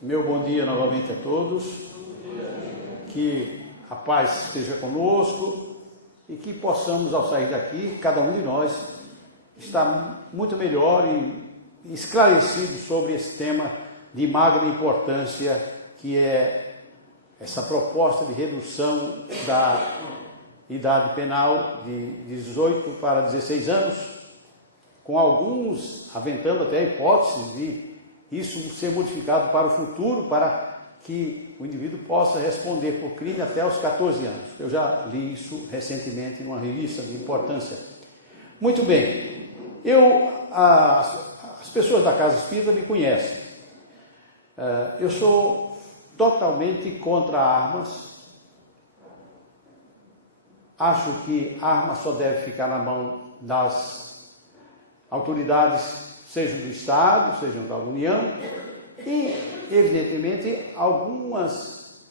Meu bom dia novamente a todos, que a paz esteja conosco e que possamos, ao sair daqui, cada um de nós, estar muito melhor e esclarecido sobre esse tema de magna importância, que é essa proposta de redução da idade penal de 18 para 16 anos, com alguns aventando até a hipótese de isso ser modificado para o futuro, para que o indivíduo possa responder por crime até os 14 anos. Eu já li isso recentemente numa revista de importância. Muito bem, as pessoas da Casa Espírita me conhecem. Eu sou totalmente contra armas. Acho que a arma só deve ficar na mão das autoridades, sejam do Estado, sejam da União, e, evidentemente, algumas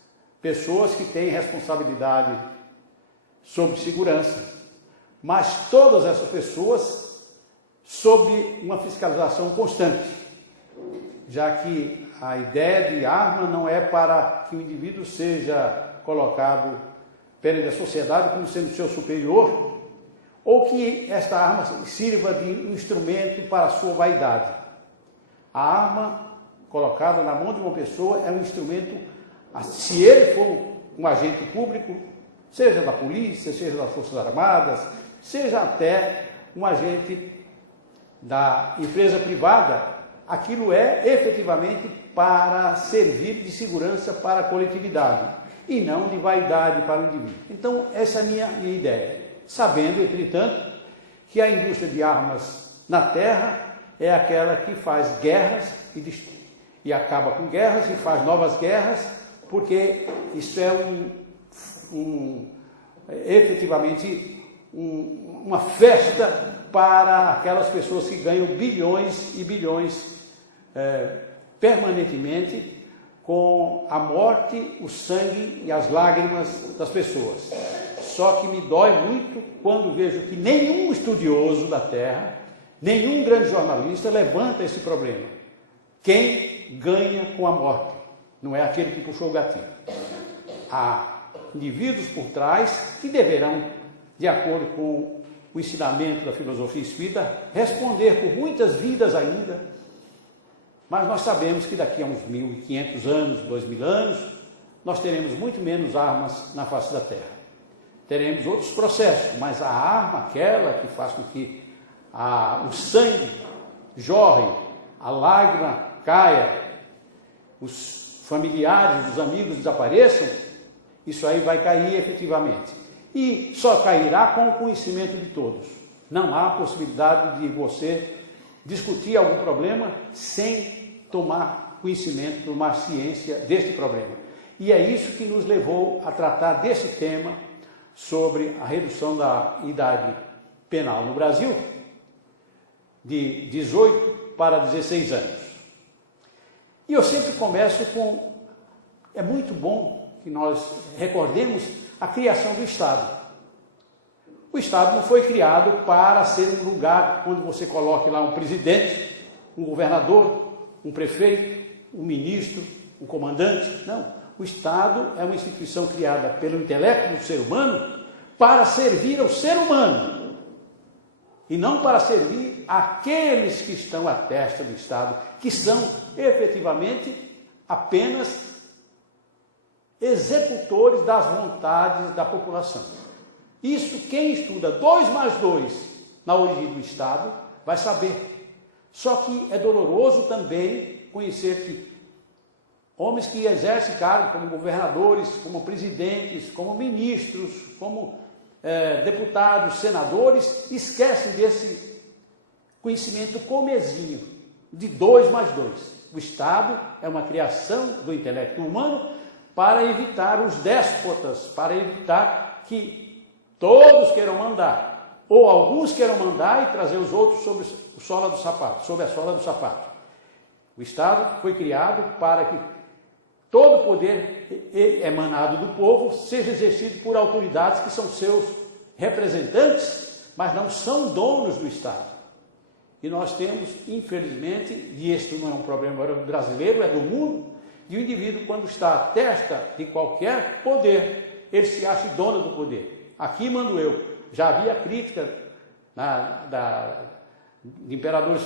pessoas que têm responsabilidade sobre segurança, mas todas essas pessoas sob uma fiscalização constante, já que a ideia de arma não é para que o indivíduo seja colocado perante a sociedade como sendo seu superior, ou que esta arma sirva de instrumento para a sua vaidade. A arma colocada na mão de uma pessoa é um instrumento, se ele for um agente público, seja da polícia, seja das Forças Armadas, seja até um agente da empresa privada, aquilo é efetivamente para servir de segurança para a coletividade e não de vaidade para o indivíduo. Então, essa é a minha ideia. Sabendo, entretanto, que a indústria de armas na terra é aquela que faz guerras e acaba com guerras e faz novas guerras, porque isso é efetivamente uma festa para aquelas pessoas que ganham bilhões e bilhões permanentemente com a morte, o sangue e as lágrimas das pessoas. Só que me dói muito quando vejo que nenhum estudioso da Terra, nenhum grande jornalista levanta esse problema. Quem ganha com a morte? Não é aquele que puxou o gatilho. Há indivíduos por trás que deverão, de acordo com o ensinamento da filosofia espírita, responder por muitas vidas ainda. Mas nós sabemos que daqui a uns 1.500 anos, 2.000 anos, nós teremos muito menos armas na face da Terra. Teremos outros processos, mas a arma, aquela que faz com que o sangue jorre, a lágrima caia, os familiares, os amigos desapareçam, isso aí vai cair efetivamente. E só cairá com o conhecimento de todos. Não há possibilidade de você discutir algum problema sem tomar conhecimento, tomar ciência deste problema. E é isso que nos levou a tratar desse tema sobre a redução da idade penal no Brasil, de 18 para 16 anos. E eu sempre começo com, é muito bom que nós recordemos a criação do Estado. O Estado não foi criado para ser um lugar onde você coloque lá um presidente, um governador, um prefeito, um ministro, um comandante. Não. O Estado é uma instituição criada pelo intelecto do ser humano para servir ao ser humano e não para servir aqueles que estão à testa do Estado, que são efetivamente apenas executores das vontades da população. Isso quem estuda 2 mais 2 na origem do Estado vai saber. Só que é doloroso também conhecer que homens que exercem cargos como governadores, como presidentes, como ministros, como deputados, senadores, esquecem desse conhecimento comezinho de 2 mais 2. O Estado é uma criação do intelecto humano para evitar os déspotas, para evitar que todos queiram mandar, ou alguns queiram mandar e trazer os outros sobre a sola do sapato. O Estado foi criado para que todo o poder emanado do povo seja exercido por autoridades que são seus representantes, mas não são donos do Estado. E nós temos, infelizmente, e este não é um problema brasileiro, é do mundo, de um indivíduo quando está à testa de qualquer poder, ele se acha dono do poder. Aqui mando eu. Já havia crítica de imperadores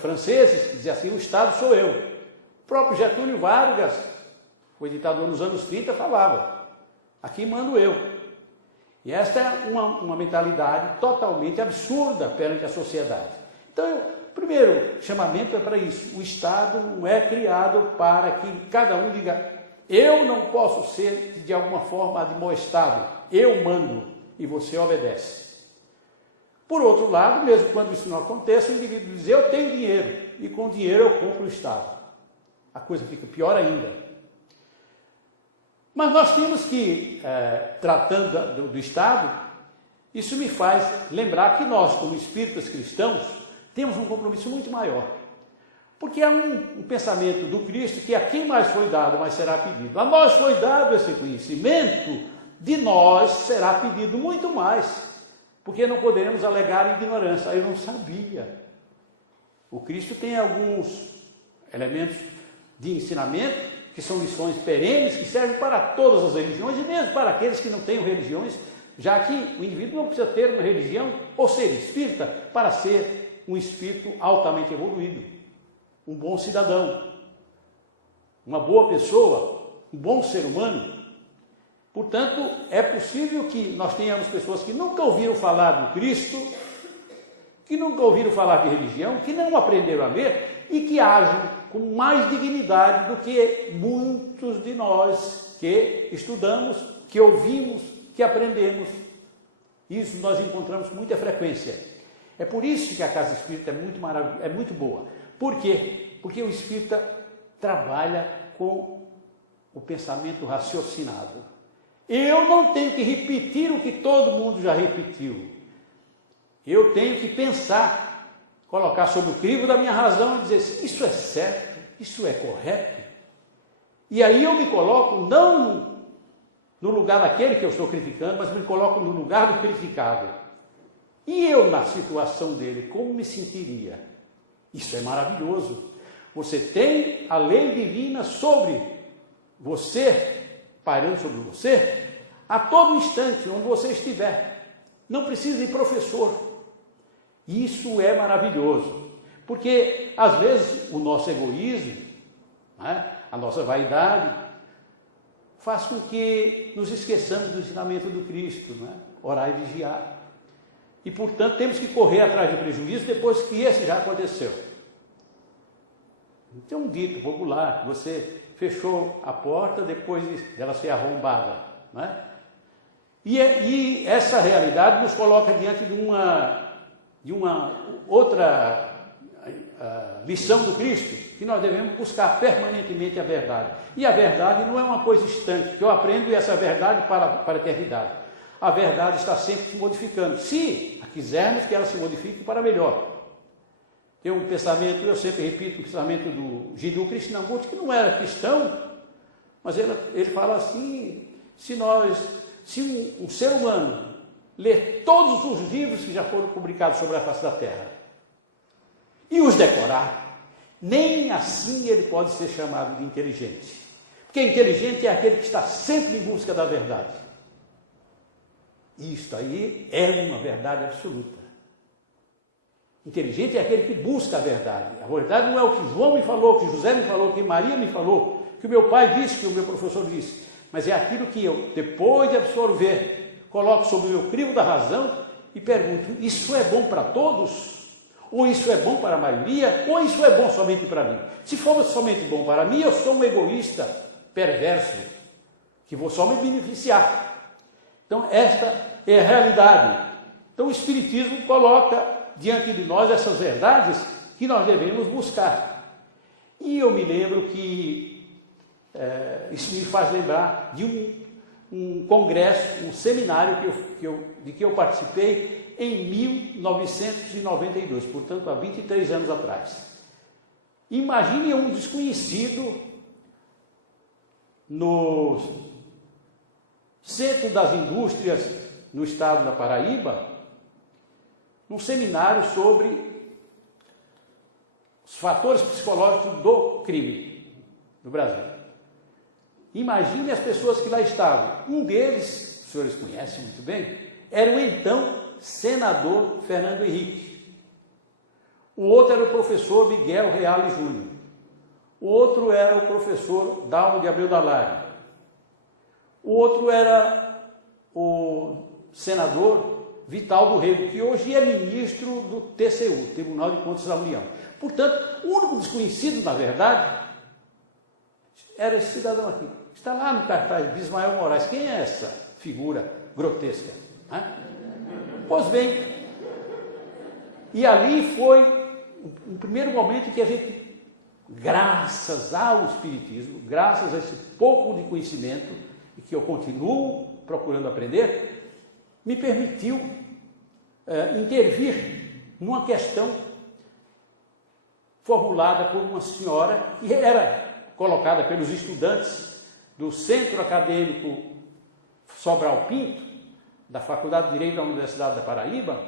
franceses que diziam assim, o Estado sou eu. O próprio Getúlio Vargas, o ditador nos anos 30, falava, aqui mando eu. E esta é uma mentalidade totalmente absurda perante a sociedade. Então, o primeiro chamamento é para isso. O Estado não é criado para que cada um diga, eu não posso ser de alguma forma admoestado, eu mando e você obedece. Por outro lado, mesmo quando isso não acontece, o indivíduo diz, eu tenho dinheiro e com dinheiro eu compro o Estado. A coisa fica pior ainda. Mas nós temos que, tratando do Estado, isso me faz lembrar que nós, como espíritas cristãos, temos um compromisso muito maior. Porque há um pensamento do Cristo que a quem mais foi dado, mais será pedido. A nós foi dado esse conhecimento, de nós será pedido muito mais. Porque não poderemos alegar ignorância. Eu não sabia. O Cristo tem alguns elementos de ensinamento, que são lições perenes, que servem para todas as religiões, e mesmo para aqueles que não têm religiões, já que o indivíduo não precisa ter uma religião ou ser espírita para ser um espírito altamente evoluído, um bom cidadão, uma boa pessoa, um bom ser humano. Portanto, é possível que nós tenhamos pessoas que nunca ouviram falar do Cristo, que nunca ouviram falar de religião, que não aprenderam a ler e que agem com mais dignidade do que muitos de nós que estudamos, que ouvimos, que aprendemos. Isso nós encontramos com muita frequência. É por isso que a Casa Espírita é muito boa. Por quê? Porque o espírita trabalha com o pensamento raciocinado. Eu não tenho que repetir o que todo mundo já repetiu. Eu tenho que pensar, colocar sobre o crivo da minha razão e dizer assim, isso é certo, isso é correto. E aí eu me coloco não no lugar daquele que eu estou criticando, mas me coloco no lugar do criticado. E eu, na situação dele, como me sentiria? Isso é maravilhoso. Você tem a lei divina sobre você, pairando sobre você, a todo instante, onde você estiver. Não precisa de professor. Isso é maravilhoso. Porque, às vezes, o nosso egoísmo, né, a nossa vaidade, faz com que nos esqueçamos do ensinamento do Cristo, né? Orar e vigiar. E, portanto, temos que correr atrás do prejuízo depois que esse já aconteceu. Tem um dito popular, você fechou a porta depois dela ser arrombada, né? E essa realidade nos coloca diante de uma outra lição do Cristo, que nós devemos buscar permanentemente a verdade. E a verdade não é uma coisa instante, que eu aprendo e essa é a verdade para a eternidade. A verdade está sempre se modificando, se quisermos que ela se modifique para melhor. Tem um pensamento, eu sempre repito, o pensamento do Jiddu Krishnamurti, que não era cristão, mas ele fala assim, se um ser humano ler todos os livros que já foram publicados sobre a face da Terra e os decorar, nem assim ele pode ser chamado de inteligente. Porque inteligente é aquele que está sempre em busca da verdade. Isto aí é uma verdade absoluta. Inteligente é aquele que busca a verdade. A verdade não é o que João me falou, que José me falou, que Maria me falou, que o meu pai disse, que o meu professor disse. Mas é aquilo que eu, depois de absorver, coloco sobre o meu crivo da razão e pergunto, isso é bom para todos? Ou isso é bom para a maioria? Ou isso é bom somente para mim? Se for somente bom para mim, eu sou um egoísta perverso, que vou só me beneficiar. Então, esta é a realidade. Então, o Espiritismo coloca diante de nós essas verdades que nós devemos buscar. E eu me lembro que isso me faz lembrar de um congresso, um seminário de que eu participei em 1992, portanto, há 23 anos atrás. Imagine um desconhecido no Centro das Indústrias, no estado da Paraíba, num seminário sobre os fatores psicológicos do crime no Brasil. Imagine as pessoas que lá estavam. Um deles, os senhores conhecem muito bem, era o então senador Fernando Henrique. O outro era o professor Miguel Reale Júnior. O outro era o professor Dalmo de Abreu Dalari. O outro era o senador Vital do Rego, que hoje é ministro do TCU, Tribunal de Contas da União. Portanto, o único desconhecido, na verdade, era esse cidadão aqui. Está lá no cartaz de Ismael Moraes. Quem é essa figura grotesca? Pois bem, e ali foi o primeiro momento em que a gente, graças ao Espiritismo, graças a esse pouco de conhecimento, e que eu continuo procurando aprender, me permitiu intervir numa questão formulada por uma senhora que era colocada pelos estudantes do Centro Acadêmico Sobral Pinto, da Faculdade de Direito da Universidade da Paraíba,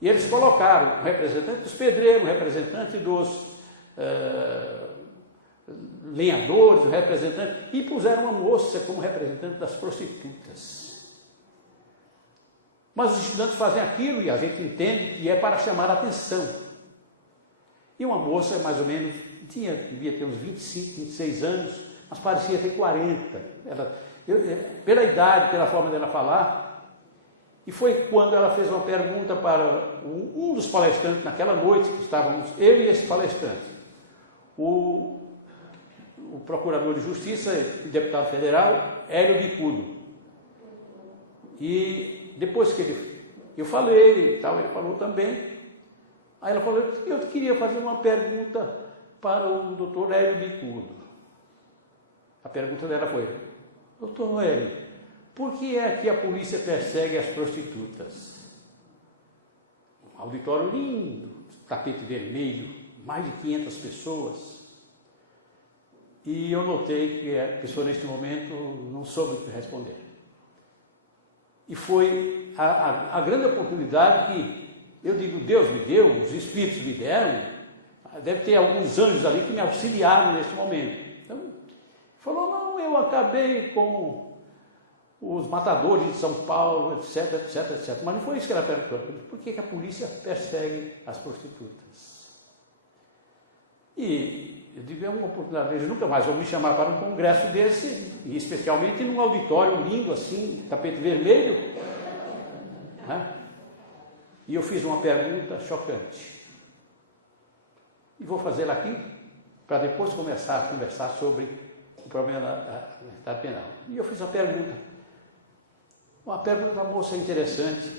e eles colocaram o representante dos pedreiros, o representante dos lenhadores, o representante, e puseram uma moça como representante das prostitutas. Mas os estudantes fazem aquilo e a gente entende que é para chamar a atenção. E uma moça, mais ou menos, devia ter uns 25, 26 anos, mas parecia ter 40. Pela idade, pela forma dela falar. E foi quando ela fez uma pergunta para um dos palestrantes naquela noite, que estávamos eu e esse palestrante, o procurador de Justiça e deputado federal, Hélio Bicudo. E depois que eu falei e tal, ele falou também. Aí ela falou, eu queria fazer uma pergunta para o doutor Hélio Bicudo. A pergunta dela foi, doutor Hélio, por que é que a polícia persegue as prostitutas? Um auditório lindo, tapete vermelho, mais de 500 pessoas. E eu notei que a pessoa neste momento não soube o que responder. E foi a grande oportunidade que eu digo, Deus me deu, os Espíritos me deram, deve ter alguns anjos ali que me auxiliaram nesse momento. Então, falou, não, eu acabei com os matadores de São Paulo, etc, etc, etc. Mas não foi isso que ela perguntou. Por que a polícia persegue as prostitutas? E eu digo, é uma oportunidade, eles nunca mais vão me chamar para um congresso desse, e especialmente num auditório lindo assim, tapete vermelho. Né? E eu fiz uma pergunta chocante. E vou fazê-la aqui, para depois começar a conversar sobre o problema da liberdade penal. E eu fiz uma pergunta da moça interessante,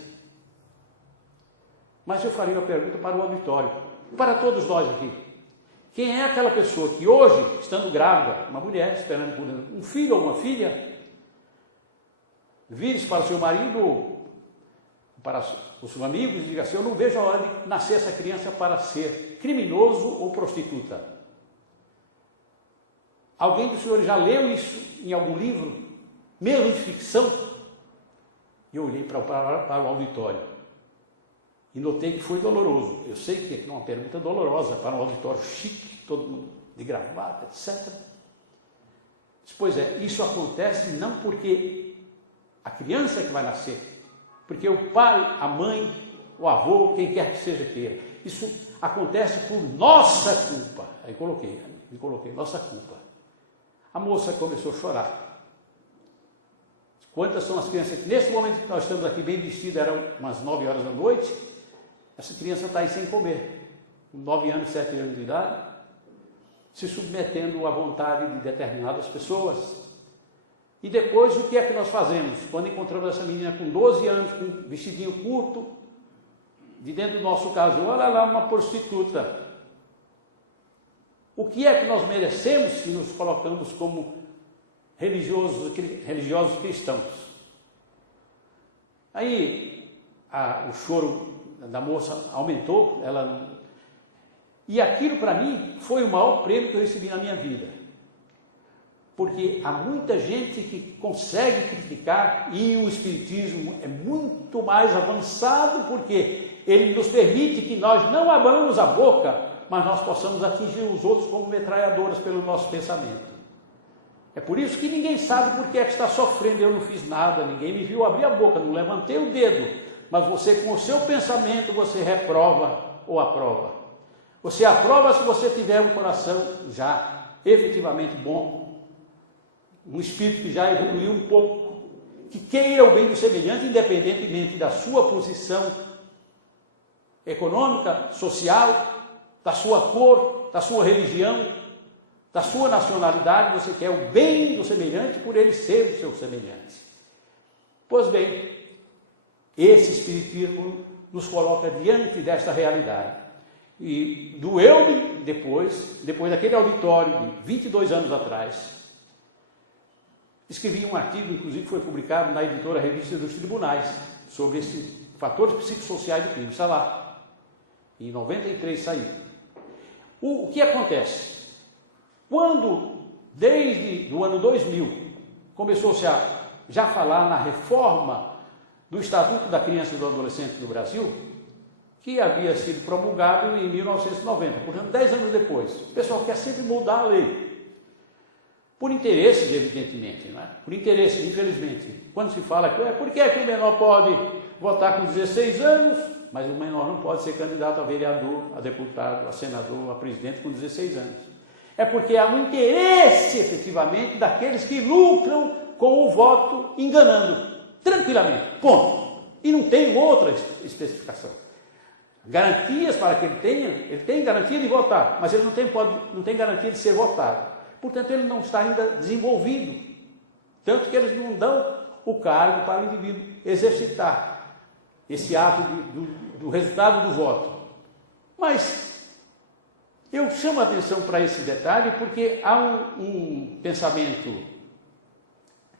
mas eu faria uma pergunta para o auditório, para todos nós aqui. Quem é aquela pessoa que hoje, estando grávida, uma mulher esperando por um filho ou uma filha, vire-se para o seu marido, para os seus amigos e diga assim, eu não vejo a hora de nascer essa criança para ser criminoso ou prostituta. Alguém dos senhores já leu isso em algum livro, mesmo de ficção? E eu olhei para o auditório e notei que foi doloroso. Eu sei que é uma pergunta dolorosa para um auditório chique, todo mundo de gravata, etc. Pois é, isso acontece não porque a criança é que vai nascer, porque o pai, a mãe, o avô, quem quer que seja queira. Isso acontece por nossa culpa. Aí me coloquei, nossa culpa. A moça começou a chorar. Quantas são as crianças que, nesse momento que nós estamos aqui bem vestidos, eram umas 9 horas da noite, essa criança está aí sem comer, com 9 anos, 7 anos de idade, se submetendo à vontade de determinadas pessoas. E depois, o que é que nós fazemos? Quando encontramos essa menina com 12 anos, com um vestidinho curto, de dentro do nosso caso, olha lá, uma prostituta. O que é que nós merecemos se nos colocamos como religiosos cristãos? Aí, o choro da moça aumentou, e aquilo para mim foi o maior prêmio que eu recebi na minha vida. Porque há muita gente que consegue criticar e o Espiritismo é muito mais avançado porque ele nos permite que nós não abramos a boca, mas nós possamos atingir os outros como metralhadoras pelo nosso pensamento. É por isso que ninguém sabe por que é que está sofrendo. Eu não fiz nada, ninguém me viu abrir a boca, não levantei o dedo. Mas você, com o seu pensamento, você reprova ou aprova. Você aprova se você tiver um coração já efetivamente bom, um espírito que já evoluiu um pouco, que queira o bem do semelhante, independentemente da sua posição econômica, social, da sua cor, da sua religião, da sua nacionalidade. Você quer o bem do semelhante por ele ser o seu semelhante. Pois bem, esse espiritismo nos coloca diante desta realidade. E doeu-me depois daquele auditório de 22 anos atrás, escrevi um artigo, inclusive foi publicado na editora Revista dos Tribunais, sobre esses fatores psicossociais do crime. Está lá. Em 93 saiu. O que acontece? Quando, desde o ano 2000, começou-se a já falar na reforma do Estatuto da Criança e do Adolescente no Brasil, que havia sido promulgado em 1990, portanto 10 anos depois. O pessoal quer sempre mudar a lei. Por interesse, evidentemente, não é? Por interesse, infelizmente. Quando se fala que por que é que o menor pode votar com 16 anos, mas o menor não pode ser candidato a vereador, a deputado, a senador, a presidente com 16 anos? É porque há um interesse, efetivamente, daqueles que lucram com o voto enganando, tranquilamente, ponto. E não tem outra especificação. Garantias para que ele tem garantia de votar, mas ele não tem garantia de ser votado. Portanto, ele não está ainda desenvolvido. Tanto que eles não dão o cargo para o indivíduo exercitar esse ato do resultado do voto. Mas eu chamo a atenção para esse detalhe porque há um pensamento,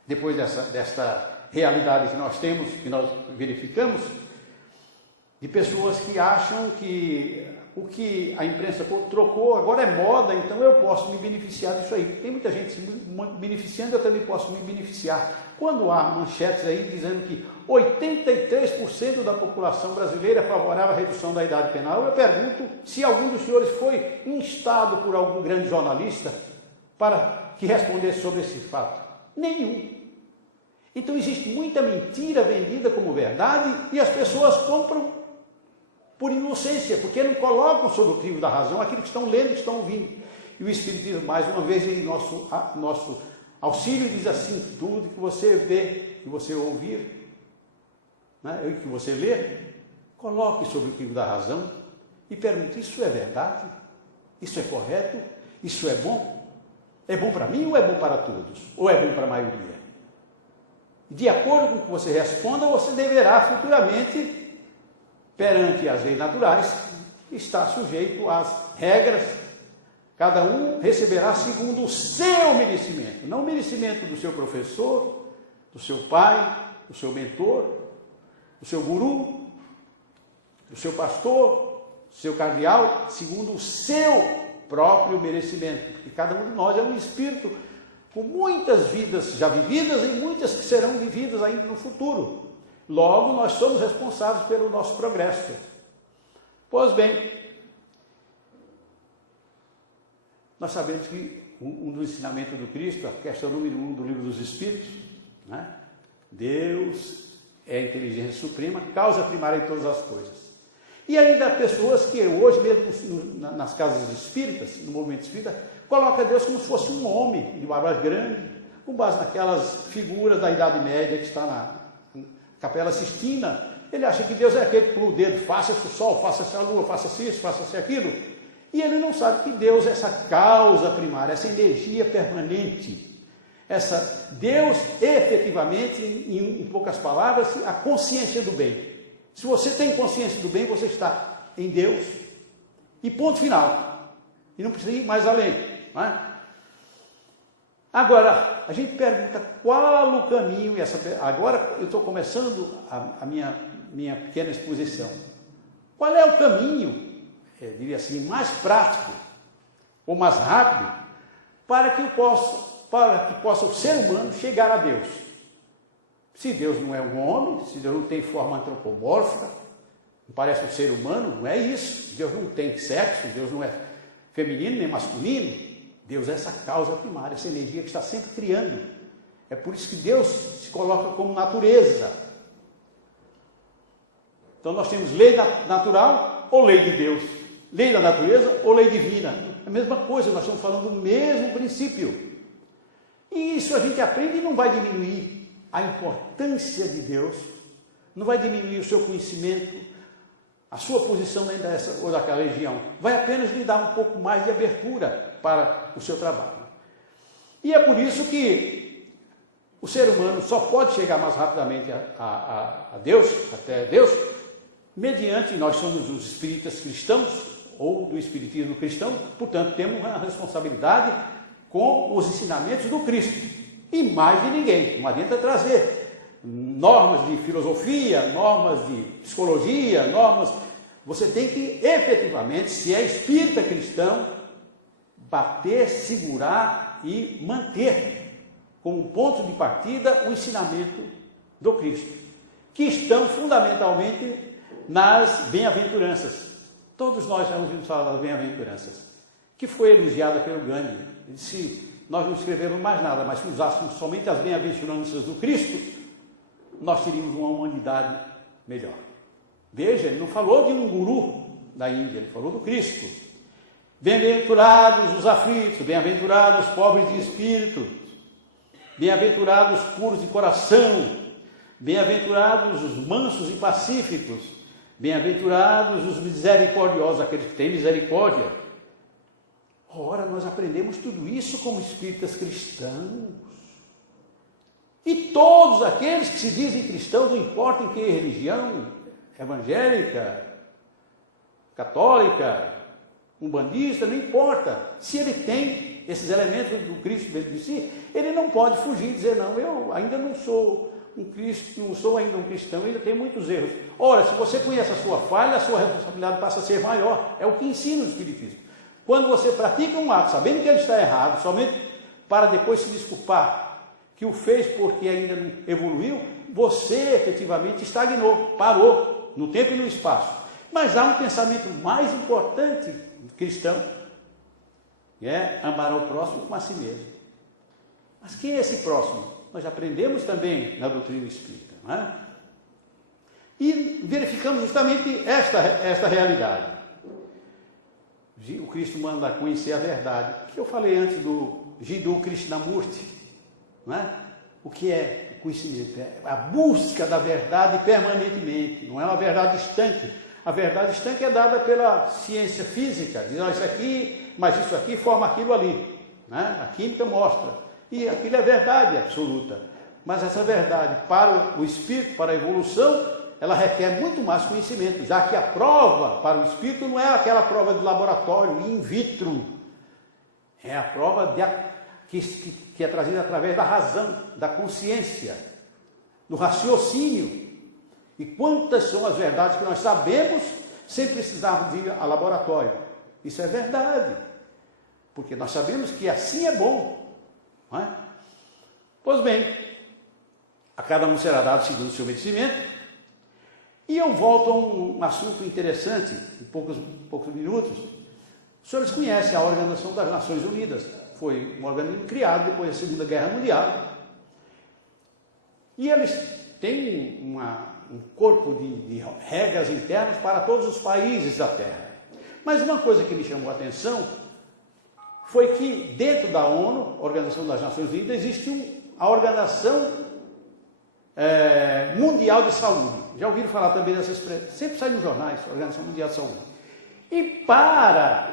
depois desta realidade que nós temos, que nós verificamos, de pessoas que acham que o que a imprensa trocou agora é moda, então eu posso me beneficiar disso aí. Tem muita gente se beneficiando, eu também posso me beneficiar. Quando há manchetes aí dizendo que 83% da população brasileira é favorável à redução da idade penal, eu pergunto se algum dos senhores foi instado por algum grande jornalista para que respondesse sobre esse fato. Nenhum. Então existe muita mentira vendida como verdade e as pessoas compram por inocência, porque não colocam sobre o crivo da razão aquilo que estão lendo, que estão ouvindo. E o Espiritismo, mais uma vez, em nosso auxílio, diz assim: tudo que você vê, que você ouvir, né, e que você ler, coloque sobre o crivo da razão e pergunte: isso é verdade? Isso é correto? Isso é bom? É bom para mim ou é bom para todos? Ou é bom para a maioria? De acordo com o que você responda, você deverá futuramente, perante as leis naturais, está sujeito às regras. Cada um receberá segundo o seu merecimento, não o merecimento do seu professor, do seu pai, do seu mentor, do seu guru, do seu pastor, do seu cardeal, segundo o seu próprio merecimento, porque cada um de nós é um espírito com muitas vidas já vividas e muitas que serão vividas ainda no futuro. Logo, nós somos responsáveis pelo nosso progresso. Pois bem, nós sabemos que um dos ensinamentos do Cristo, a questão número 1 do Livro dos Espíritos, né? Deus é a inteligência suprema, causa primária em todas as coisas. E ainda há pessoas que hoje, mesmo nas casas espíritas, no movimento espírita, colocam Deus como se fosse um homem de barba grande, com base naquelas figuras da Idade Média que está na Capela Sistina. Ele acha que Deus é aquele que pula o dedo, faça esse sol, faça essa lua, faça isso, faça aquilo. E ele não sabe que Deus é essa causa primária, essa energia permanente. Deus, efetivamente, em poucas palavras, a consciência do bem. Se você tem consciência do bem, você está em Deus. E ponto final. E não precisa ir mais além. Não é? Agora, a gente pergunta qual o caminho, agora eu estou começando a minha pequena exposição. Qual é o caminho, eu diria assim, mais prático ou mais rápido para que possa o ser humano chegar a Deus? Se Deus não é um homem, se Deus não tem forma antropomórfica, não parece um ser humano, não é isso. Deus não tem sexo, Deus não é feminino nem masculino. Deus é essa causa primária, essa energia que está sempre criando. É por isso que Deus se coloca como natureza. Então nós temos lei natural ou lei de Deus, lei da natureza ou lei divina. É a mesma coisa, nós estamos falando do mesmo princípio. E isso a gente aprende e não vai diminuir a importância de Deus, não vai diminuir o seu conhecimento, a sua posição dentro dessa ou daquela região. Vai apenas lhe dar um pouco mais de abertura para o seu trabalho. E é por isso que o ser humano só pode chegar mais rapidamente a Deus, até Deus, mediante, nós somos os espíritas cristãos, ou do espiritismo cristão, portanto temos uma responsabilidade com os ensinamentos do Cristo, e mais de ninguém. Não adianta trazer normas de filosofia, normas de psicologia, normas. Você tem que efetivamente, se é espírita cristão, bater, segurar e manter como ponto de partida o ensinamento do Cristo, que estão fundamentalmente nas bem-aventuranças. Todos nós já ouvimos falar das bem-aventuranças, que foi elogiada pelo Gandhi. Ele disse: nós não escrevemos mais nada, mas se usássemos somente as bem-aventuranças do Cristo, nós teríamos uma humanidade melhor. Veja, ele não falou de um guru da Índia, ele falou do Cristo. Bem-aventurados os aflitos, bem-aventurados os pobres de espírito, bem-aventurados os puros de coração, bem-aventurados os mansos e pacíficos, bem-aventurados os misericordiosos, aqueles que têm misericórdia. Ora, nós aprendemos tudo isso como espíritas cristãos. E todos aqueles que se dizem cristãos, não importa em que religião, evangélica, católica, umbandista, não importa. Se ele tem esses elementos do Cristo dentro de si, ele não pode fugir e dizer: não, eu ainda não sou um Cristo, não sou ainda um cristão, ainda tenho muitos erros. Ora, se você conhece a sua falha, a sua responsabilidade passa a ser maior. É o que ensina o Espiritismo. Quando você pratica um ato, sabendo que ele está errado, somente para depois se desculpar que o fez porque ainda não evoluiu, você efetivamente estagnou, parou no tempo e no espaço. Mas há um pensamento mais importante cristão, que é amar ao próximo como a si mesmo. Mas quem é esse próximo? Nós aprendemos também na doutrina espírita, não é? E verificamos justamente esta realidade. O Cristo manda conhecer a verdade. O que eu falei antes do Jiddu Krishnamurti, não é? O que é o conhecimento? É a busca da verdade permanentemente, não é uma verdade distante. A verdade distante é dada pela ciência física, diz: isso aqui, mas isso aqui forma aquilo ali, né? A química mostra, e aquilo é verdade absoluta. Mas essa verdade para o espírito, para a evolução, ela requer muito mais conhecimento, já que a prova para o espírito não é aquela prova de laboratório, in vitro, é a prova que é trazida através da razão, da consciência, do raciocínio. E quantas são as verdades que nós sabemos sem precisarmos ir a laboratório? Isso é verdade, porque nós sabemos que assim é bom, não é? Pois bem, a cada um será dado segundo o seu merecimento. E eu volto a um assunto interessante, em poucos minutos. Os senhores conhecem a Organização das Nações Unidas. Foi um organismo criado depois da Segunda Guerra Mundial. E eles têm um corpo de regras internas para todos os países da Terra. Mas uma coisa que me chamou a atenção foi que dentro da ONU, Organização das Nações Unidas, existe a Organização Mundial de Saúde. Já ouviram falar também dessa expressão? Sempre sai nos jornais, Organização Mundial de Saúde. E para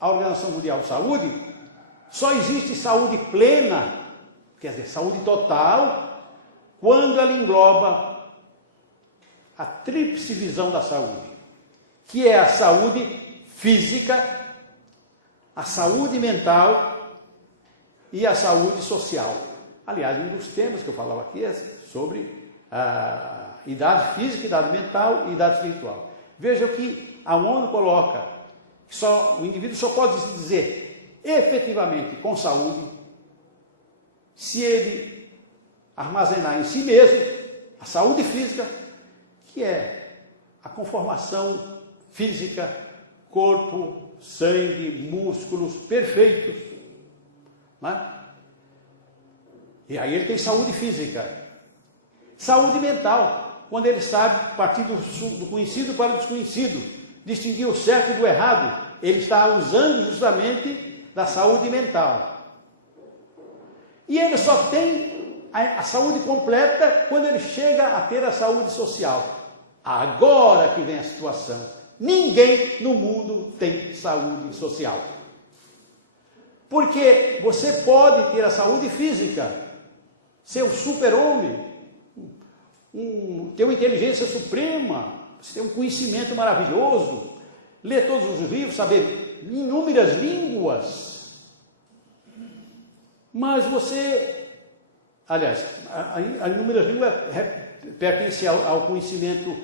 a Organização Mundial de Saúde, só existe saúde plena, quer dizer, saúde total, quando ela engloba a tríplice visão da saúde, que é a saúde física, a saúde mental e a saúde social. Aliás, um dos temas que eu falava aqui é sobre a idade física, idade mental e idade espiritual. Veja que a ONU coloca que o indivíduo só pode se dizer efetivamente com saúde se ele armazenar em si mesmo a saúde física, que é a conformação física, corpo, sangue, músculos perfeitos, né? E aí ele tem saúde física, saúde mental, quando ele sabe partir do conhecido para o desconhecido, distinguir o certo do errado, ele está usando justamente da saúde mental. E ele só tem a saúde completa quando ele chega a ter a saúde social. Agora que vem a situação, ninguém no mundo tem saúde social. Porque você pode ter a saúde física, ser um super-homem, ter uma inteligência suprema, ter um conhecimento maravilhoso, ler todos os livros, saber inúmeras línguas. Mas você, aliás, a inúmeras línguas pertence ao conhecimento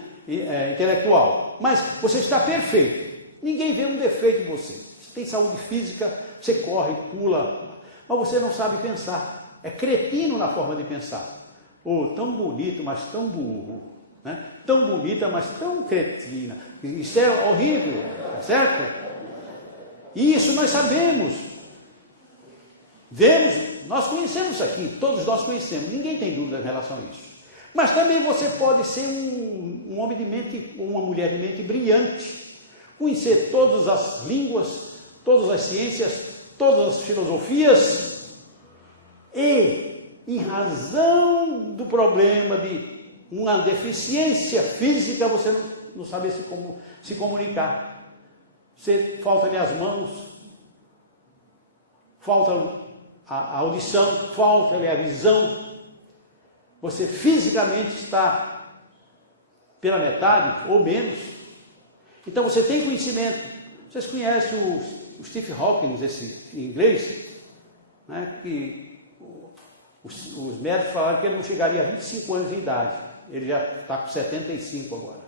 intelectual, mas você está perfeito, ninguém vê um defeito em você. Você tem saúde física, você corre, pula, mas você não sabe pensar. É cretino na forma de pensar. Tão bonito, mas tão burro, né? Tão bonita, mas tão cretina. Isso é horrível, certo? Isso nós sabemos. Vemos, nós conhecemos isso aqui, todos nós conhecemos, ninguém tem dúvida em relação a isso. Mas também você pode ser um homem de mente, uma mulher de mente brilhante, conhecer todas as línguas, todas as ciências, todas as filosofias, e, em razão do problema de uma deficiência física, você não sabe se comunicar. Você falta-lhe as mãos, falta a audição, falta-lhe a visão. Você fisicamente está pela metade ou menos. Então você tem conhecimento. Vocês conhecem o Stephen Hawking, esse inglês, né, que os médicos falaram que ele não chegaria a 25 anos de idade. Ele já está com 75 agora.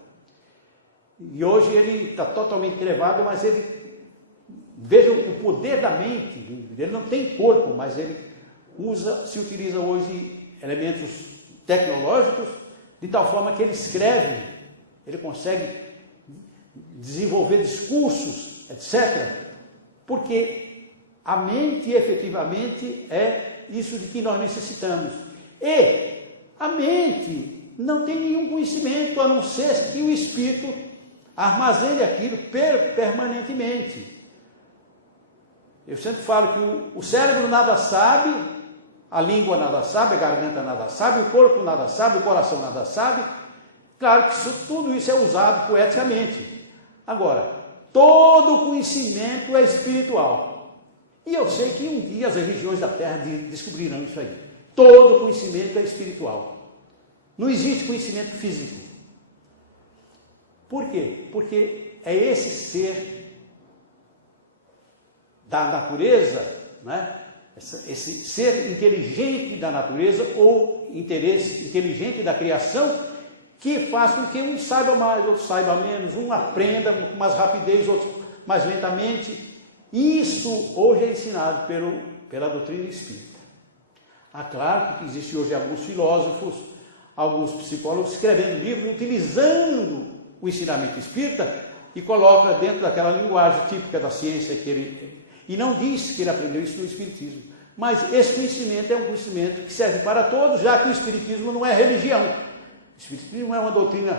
E hoje ele está totalmente elevado, mas ele, veja o poder da mente, ele não tem corpo, mas ele se utiliza hoje elementos tecnológicos, de tal forma que ele escreve, ele consegue desenvolver discursos, etc. Porque a mente efetivamente é isso de que nós necessitamos. E a mente não tem nenhum conhecimento, a não ser que o espírito armazene aquilo permanentemente. Eu sempre falo que o cérebro nada sabe, a língua nada sabe, a garganta nada sabe, o corpo nada sabe, o coração nada sabe. Claro que tudo isso é usado poeticamente. Agora, todo conhecimento é espiritual. E eu sei que um dia as religiões da Terra descobrirão isso aí. Todo conhecimento é espiritual. Não existe conhecimento físico. Por quê? Porque é esse ser da natureza, né? Esse ser inteligente da natureza ou inteligente da criação, que faz com que um saiba mais, outro saiba menos, um aprenda com mais rapidez, outro mais lentamente. Isso hoje é ensinado pela doutrina espírita. Claro que existem hoje alguns filósofos, alguns psicólogos escrevendo livros, utilizando o ensinamento espírita e coloca dentro daquela linguagem típica da ciência que ele... E não diz que ele aprendeu isso no espiritismo. Mas esse conhecimento é um conhecimento que serve para todos, já que o espiritismo não é religião. O espiritismo é uma doutrina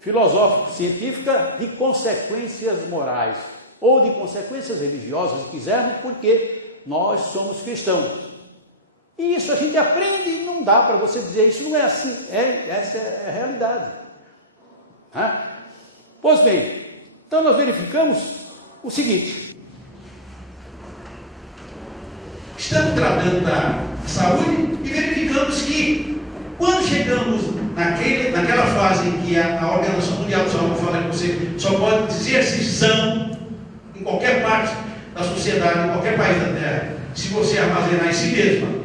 filosófica, científica de consequências morais, ou de consequências religiosas, se quisermos, porque nós somos cristãos. E isso a gente aprende e não dá para você dizer, isso não é assim, essa é a realidade. Pois bem, então nós verificamos o seguinte: estamos tratando da saúde e verificamos que quando chegamos naquela fase em que a Organização Mundial de Saúde fala que você só pode dizer-se são em qualquer parte da sociedade, em qualquer país da Terra, se você armazenar em si mesma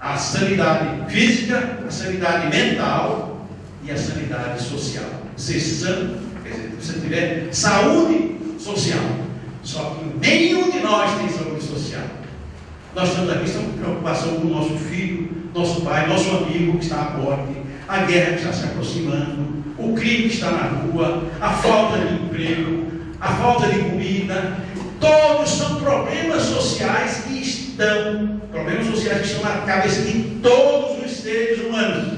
a sanidade física, a sanidade mental e a sanidade social. Ser sã, quer dizer, se você tiver saúde social. Só que nenhum de nós tem saúde social. Nós estamos aqui, estamos com preocupação com o nosso filho, nosso pai, nosso amigo que está à morte, a guerra que está se aproximando, o crime que está na rua, a falta de emprego, a falta de comida, todos são problemas sociais que estão na cabeça de todos os seres humanos.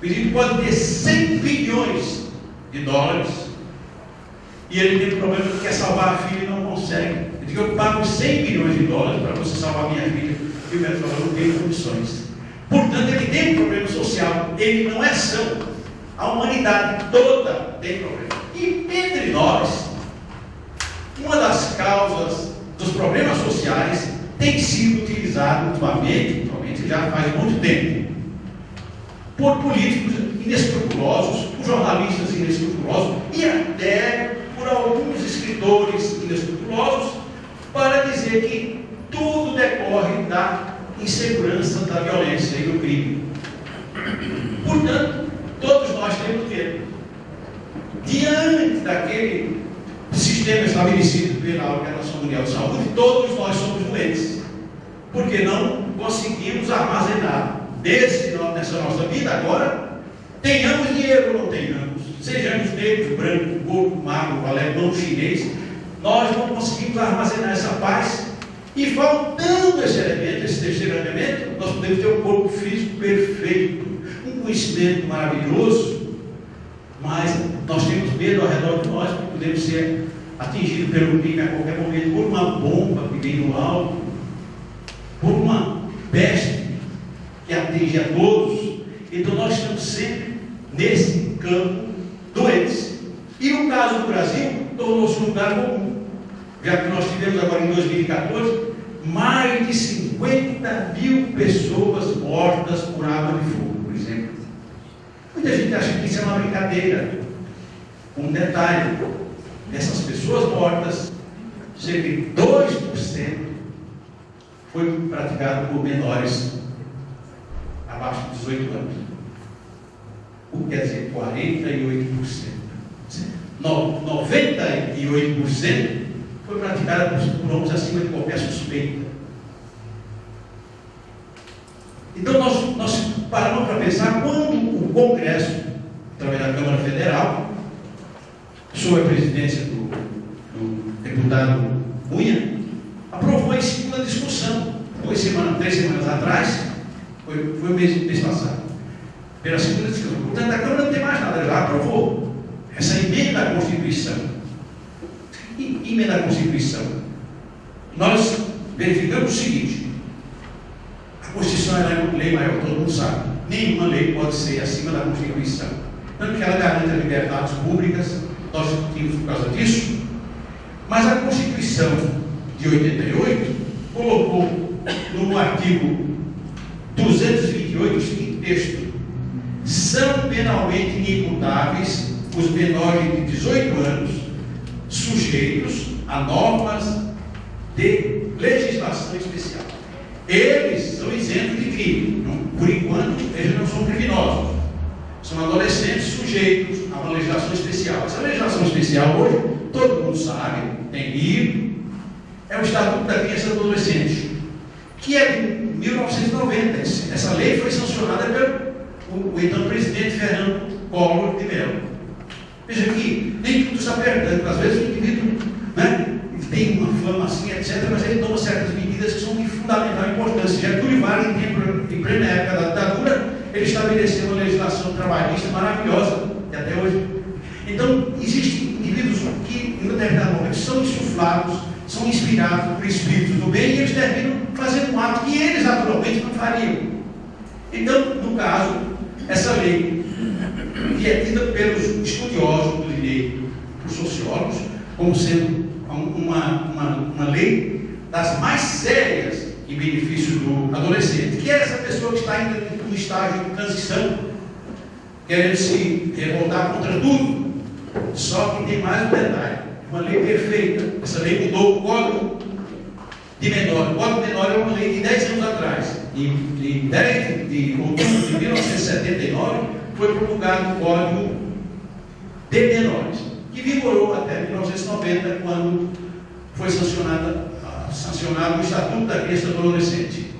O indivíduo pode ter 100 bilhões de dólares e ele tem um problema que quer salvar a filha e não consegue. Eu digo, eu pago 100 bilhões de dólares para você salvar a minha filha, e o médico falou, não tem condições. Portanto, ele tem um problema social, ele não é são. A humanidade toda tem problema. E entre nós, uma das causas dos problemas sociais tem sido utilizado ultimamente já faz muito tempo, por políticos inescrupulosos, por jornalistas inescrupulosos e até por alguns escritores inescrupulosos, para dizer que tudo decorre da insegurança, da violência e do crime. Portanto, todos nós temos medo. Diante daquele sistema estabelecido pela Organização Mundial de Saúde, todos nós somos doentes, porque não conseguimos armazenar nessa nossa vida agora, tenhamos dinheiro ou não tenhamos, sejamos negros, brancos, gordo, magro, alemão, chinês, nós não conseguimos armazenar essa paz, e faltando esse elemento, esse terceiro elemento, nós podemos ter um corpo físico perfeito, um conhecimento maravilhoso, mas nós temos medo ao redor de nós, porque podemos ser atingidos pelo crime a qualquer momento, por uma bomba que vem no alto, por uma peste que atinge a todos. Então nós estamos sempre nesse campo doentes. E no caso do Brasil, tornou-se um lugar comum, já que nós tivemos agora em 2014 mais de 50 mil pessoas mortas por arma de fogo, por exemplo. Muita gente acha que isso é uma brincadeira. Um detalhe: essas pessoas mortas, cerca de 2% foi praticado por menores abaixo de 18 anos. O que quer dizer 48%. 98% foi praticado por homens acima de qualquer suspeita. Então nós paramos para pensar quando o Congresso, através da Câmara Federal, sob a presidência do deputado Cunha, aprovou em segunda discussão, 3 semanas atrás, foi o mês passado, pela segunda discussão. Portanto, a Câmara não tem mais nada, já aprovou essa emenda à Constituição. Emenda à Constituição. Nós verificamos o seguinte: a Constituição é uma lei maior, todo mundo sabe. Nenhuma lei pode ser acima da Constituição. Tanto que ela garante as liberdades públicas, nós discutimos por causa disso, mas a Constituição de 88 colocou no artigo 228 o seguinte texto: são penalmente inimputáveis os menores de 18 anos sujeitos a normas de legislação especial. Eles são isentos de crime. Por enquanto, eles não são criminosos. São adolescentes sujeitos a uma legislação especial. Essa legislação especial hoje, todo mundo sabe, tem livro, é o Estatuto da Criança e do Adolescente, que é de 1990. Essa lei foi sancionada pelo então presidente Fernando Collor de Mello. Veja que nem tudo está apertando. Às vezes o indivíduo, tem uma fama assim, etc., mas ele toma certas medidas que são de fundamental importância. Getúlio Vargas, em plena época da ditadura, ele estabeleceu uma legislação trabalhista maravilhosa, que até hoje. Então, existem indivíduos que, em determinado momento, são insuflados, são inspirados por espíritos do bem, e eles terminam fazendo um ato que eles naturalmente não fariam. Então, no caso, essa lei, que é tida pelos estudiosos do direito, por sociólogos, como sendo uma lei das mais sérias em benefício do adolescente, que é essa pessoa que está ainda no estágio de transição, querendo se revoltar contra tudo. Só que tem mais um detalhe: uma lei perfeita. Essa lei mudou o Código de Menor. O Código de Menor é uma lei de 10 anos atrás. Em 10 de outubro de 1979 foi promulgado o Código de Menores, que vigorou até 1990, quando foi sancionado o Estatuto da Criança e do Adolescente.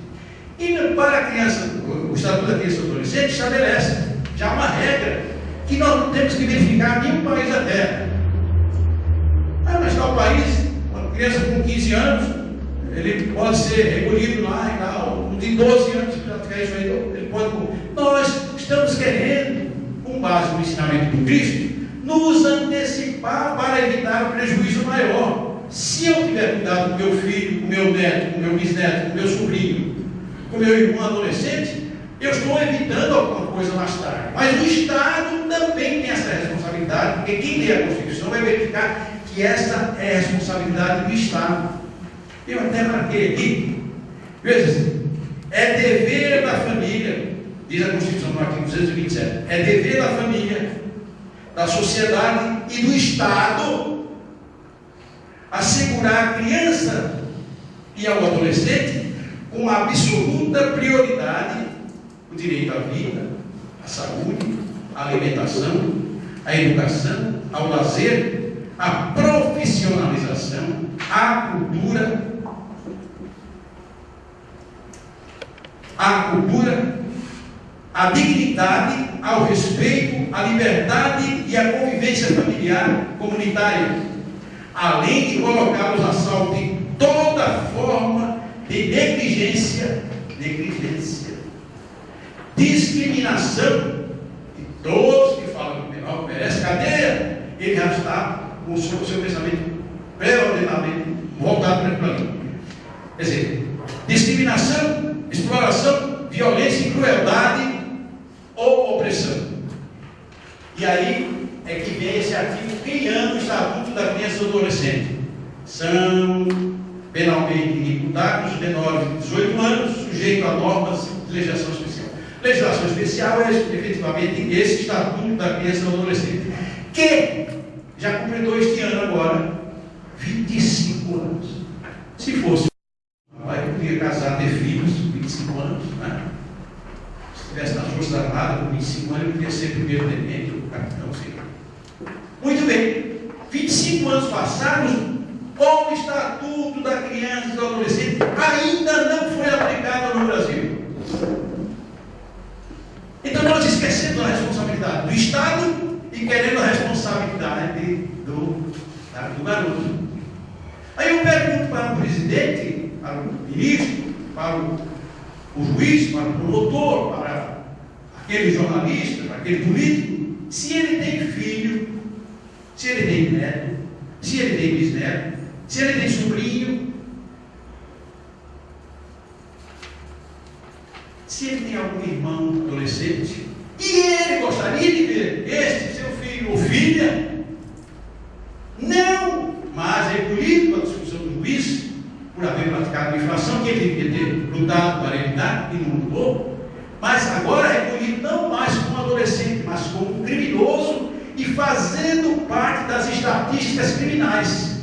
E para a criança, o Estatuto da Criança e do Adolescente estabelece já uma regra que nós não temos que verificar em nenhum país da Terra. país, uma criança com 15 anos, ele pode ser recolhido lá e tal, de 12 anos, ele pode. Nós estamos querendo, com base no ensinamento do Cristo, nos antecipar para evitar o prejuízo maior. Se eu tiver cuidado com meu filho, com meu neto, com meu bisneto, com meu sobrinho, com meu irmão adolescente, eu estou evitando alguma coisa mais tarde. Mas o Estado também tem essa responsabilidade, porque quem lê a Constituição vai verificar que essa é a responsabilidade do Estado. Eu até marquei aqui, veja, é dever da família, diz a Constituição no artigo 227, é dever da família, da sociedade e do Estado assegurar a criança e ao adolescente com absoluta prioridade o direito à vida, à saúde, à alimentação, à educação, ao lazer, à profissionalização, à cultura, à dignidade, ao respeito, à liberdade e à convivência familiar comunitária, além de colocá-los a salvo de toda forma de negligência, discriminação. E todos que falam que o menor merece cadeia, ele já está com o seu pensamento preordenadamente voltado para ali. Quer dizer, discriminação, exploração, violência e crueldade ou opressão. E aí é que vem esse artigo criando o Estatuto da Criança e do Adolescente. São penalmente imputados os menores de 18 anos, sujeitos a normas de legislação especial. Legislação especial é efetivamente esse Estatuto da Criança e do Adolescente, que já completou este ano agora 25 anos. Se fosse vai podia casar, ter filhos, 25 anos, né? Se estivesse nas Forças Armadas, com 25 anos, ele podia ser primeiro-tenente ou capitão, sei lá. Muito bem, 25 anos passados, o Estatuto da Criança e do Adolescente ainda não foi aplicado no Brasil. Então nós esquecemos a responsabilidade do Estado e querendo a responsabilidade do garoto. Aí eu pergunto para o presidente, para o ministro, para o juiz, para o promotor, para aquele jornalista, para aquele político, se ele tem filho, se ele tem neto, se ele tem bisneto, se ele tem sobrinho, se ele tem algum irmão adolescente, e ele gostaria de ver este seu filho ou filha não mais recolhido para a discussão do juiz por haver praticado infração que ele devia ter lutado para evitar e não lutou, mas agora recolhido não mais como adolescente, mas como criminoso e fazendo parte das estatísticas criminais.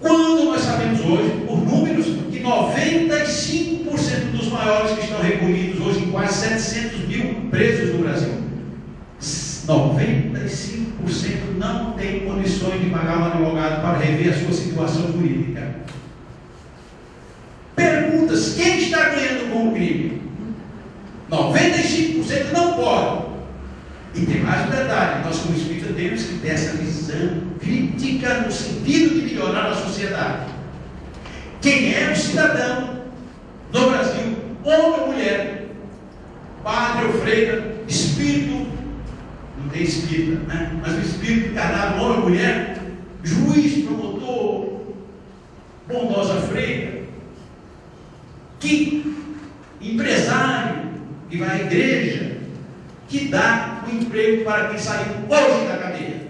Quando nós sabemos hoje, por números, que 95% dos maiores que estão recolhidos hoje em quase 700 mil presos no Brasil, 95% não tem condições de pagar um advogado para rever a sua situação jurídica. Perguntas: quem está ganhando com o crime? 95% não pode. E tem mais um detalhe: nós como espírita temos que ter essa visão crítica no sentido de melhorar a sociedade. Quem é o cidadão no Brasil, homem ou mulher, padre ou freira, espírito, não tem espírita, né? Mas o espírito encarnado, homem ou mulher, juiz, promotor, bondosa freira, que empresário que vai à igreja, que dá o emprego para quem saiu hoje da cadeia.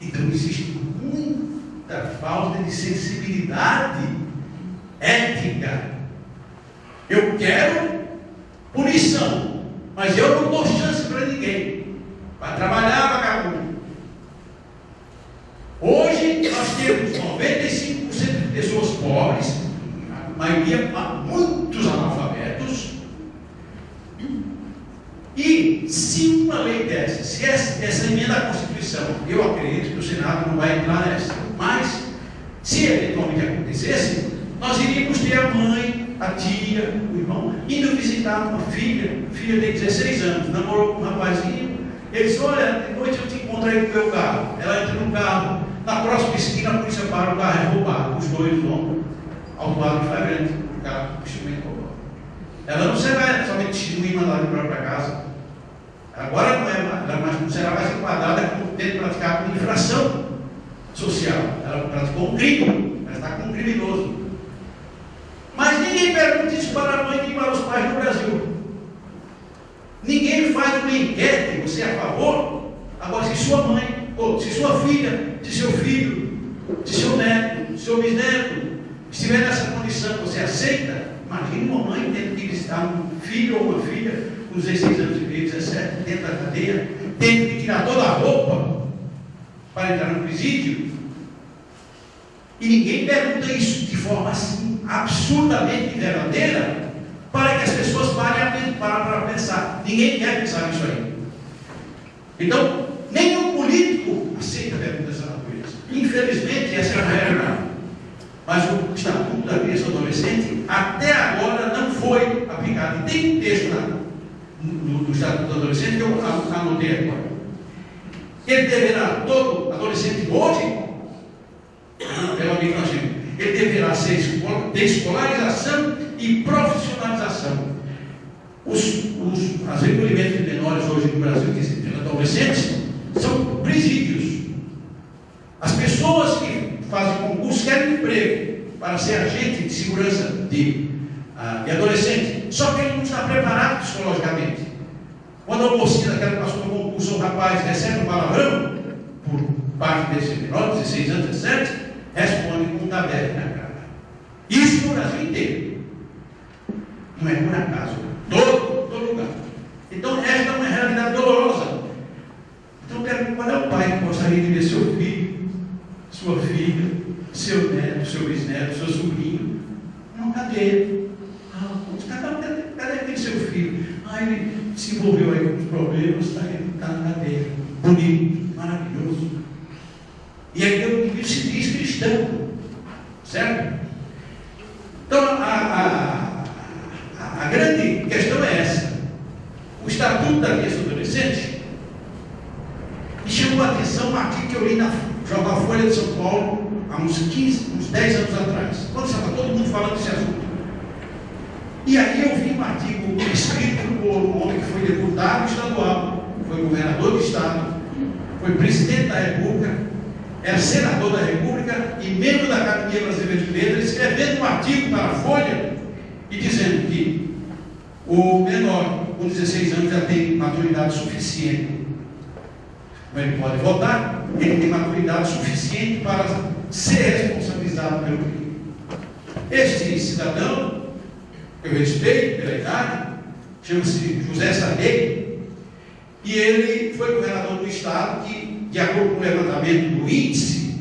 Então existe muita falta de sensibilidade ética. Eu quero punição, mas eu não dou chance para ninguém. Vai trabalhar, vagabundo. Hoje nós temos 95% de pessoas pobres, a maioria, muitos analfabetos. E se uma lei dessa, se essa emenda à Constituição, eu acredito que o Senado não vai entrar nessa, mas se eventualmente acontecesse, nós iríamos ter a mãe, a tia, o irmão, indo visitar uma filha, a filha tem 16 anos, namorou com um rapazinho, ele disse: olha, de noite eu te encontro para ir para o meu carro. Ela entra no carro, na próxima esquina a polícia para o carro, é roubado. Os dois vão autuados em flagrante, o carro com instrumento roubado. Ela não será somente testemunha e mandada para casa. Agora não será mais enquadrada como tendo praticado uma infração social. Ela praticou um crime, ela está com um criminoso. Mas ninguém pergunta isso para a mãe nem para os pais do Brasil. Ninguém faz uma enquete, você é a favor? Agora, se sua mãe, ou se sua filha, se seu filho, se seu neto, se seu bisneto estiver nessa condição, você aceita? Imagine uma mãe tendo que visitar um filho ou uma filha com 16 anos e meio, 17, dentro da cadeia, tendo que tirar toda a roupa para entrar no presídio. E ninguém pergunta isso de forma assim, absurdamente verdadeira, para que as pessoas parem para pensar. Ninguém quer pensar nisso aí. Então, nenhum político aceita perguntas dessa natureza. Infelizmente, essa é a realidade. Mas o Estatuto da Criança e do Adolescente, até agora, não foi aplicado. E tem um texto do Estatuto do Adolescente que eu anotei agora. Ele deverá, todo adolescente hoje, pela lei que nós temos, ele deverá ter escolarização e profissionalização. Os recolhimentos de menores hoje no Brasil, que existem adolescentes, são presídios. As pessoas que fazem concurso querem emprego para ser agente de segurança de adolescente, só que ele não está preparado psicologicamente. Quando a mocinha daquela que passou no concurso, o rapaz recebe um palavrão por parte desse menor, 16 anos, 17, responde com um tabete na cara. Isso no Brasil inteiro. Não é por acaso. Todo lugar. Então, esta é uma realidade dolorosa. Então, eu quero, qual é o pai que gostaria de ver seu filho, sua filha, seu neto, seu bisneto, seu sobrinho, numa cadeia? Cadê aquele seu filho? Ele se envolveu aí com os problemas, está na cadeia. Bonito, maravilhoso. E aí ele se diz cristão. Certo? Então, a grande questão é essa. O Estatuto da Criança e do Adolescente me chamou a atenção um artigo que eu li na jornal Folha de São Paulo há uns 10 anos atrás, quando estava todo mundo falando desse assunto. E aí eu vi um artigo escrito por um homem que foi deputado estadual, foi governador do estado, foi presidente da República, era senador da República e membro da Academia Brasileira de Letras, escrevendo um artigo para a Folha e dizendo que o menor com 16 anos já tem maturidade suficiente. Ele pode votar, ele tem maturidade suficiente para ser responsabilizado pelo crime. Este cidadão, eu respeito pela idade, chama-se José Sarney, e ele foi governador do estado que, de acordo com o levantamento do Índice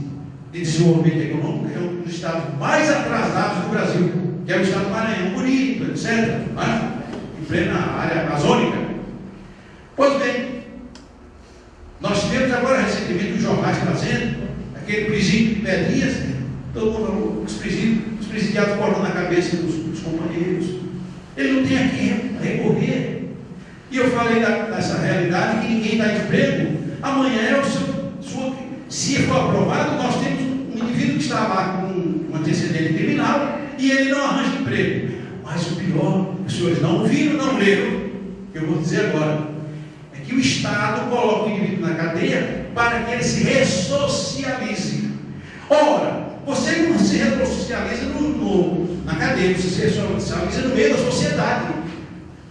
de Desenvolvimento Econômico, é um dos estados mais atrasados do Brasil, que é o estado do Maranhão, bonito, etc., em plena área amazônica. Pois bem, nós tivemos agora recentemente os jornais trazendo aquele presídio de Pedrinhas, todo mundo falou, os presidiados cortam na cabeça dos companheiros. Ele não tem a quem recorrer. E eu falei dessa realidade que ninguém dá emprego. Amanhã é o seu. Se for aprovado, nós temos um indivíduo que está lá com um antecedente criminal e ele não arranja emprego. Mas o pior, os senhores não ouviram, não leram, que eu vou dizer agora, é que o Estado coloca o indivíduo na cadeia para que ele se ressocialize. Ora, você não se ressocializa na cadeia, você se ressocializa no meio da sociedade.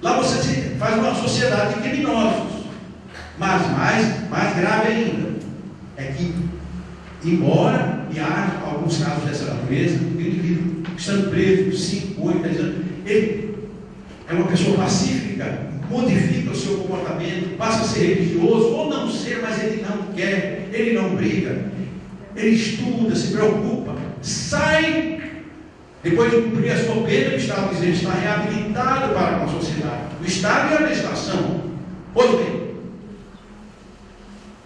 Lá você faz uma sociedade de criminosos. Mas mais grave ainda é que, embora e haja alguns casos dessa natureza, o indivíduo estando preso 5, 8, 10 anos, ele é uma pessoa pacífica, modifica o seu comportamento, passa a ser religioso, ou não ser, mas ele não quer, ele não briga, ele estuda, se preocupa, sai, depois de cumprir a sua pena, o Estado diz, ele está reabilitado para com a sociedade, o Estado e a legislação. Pois bem,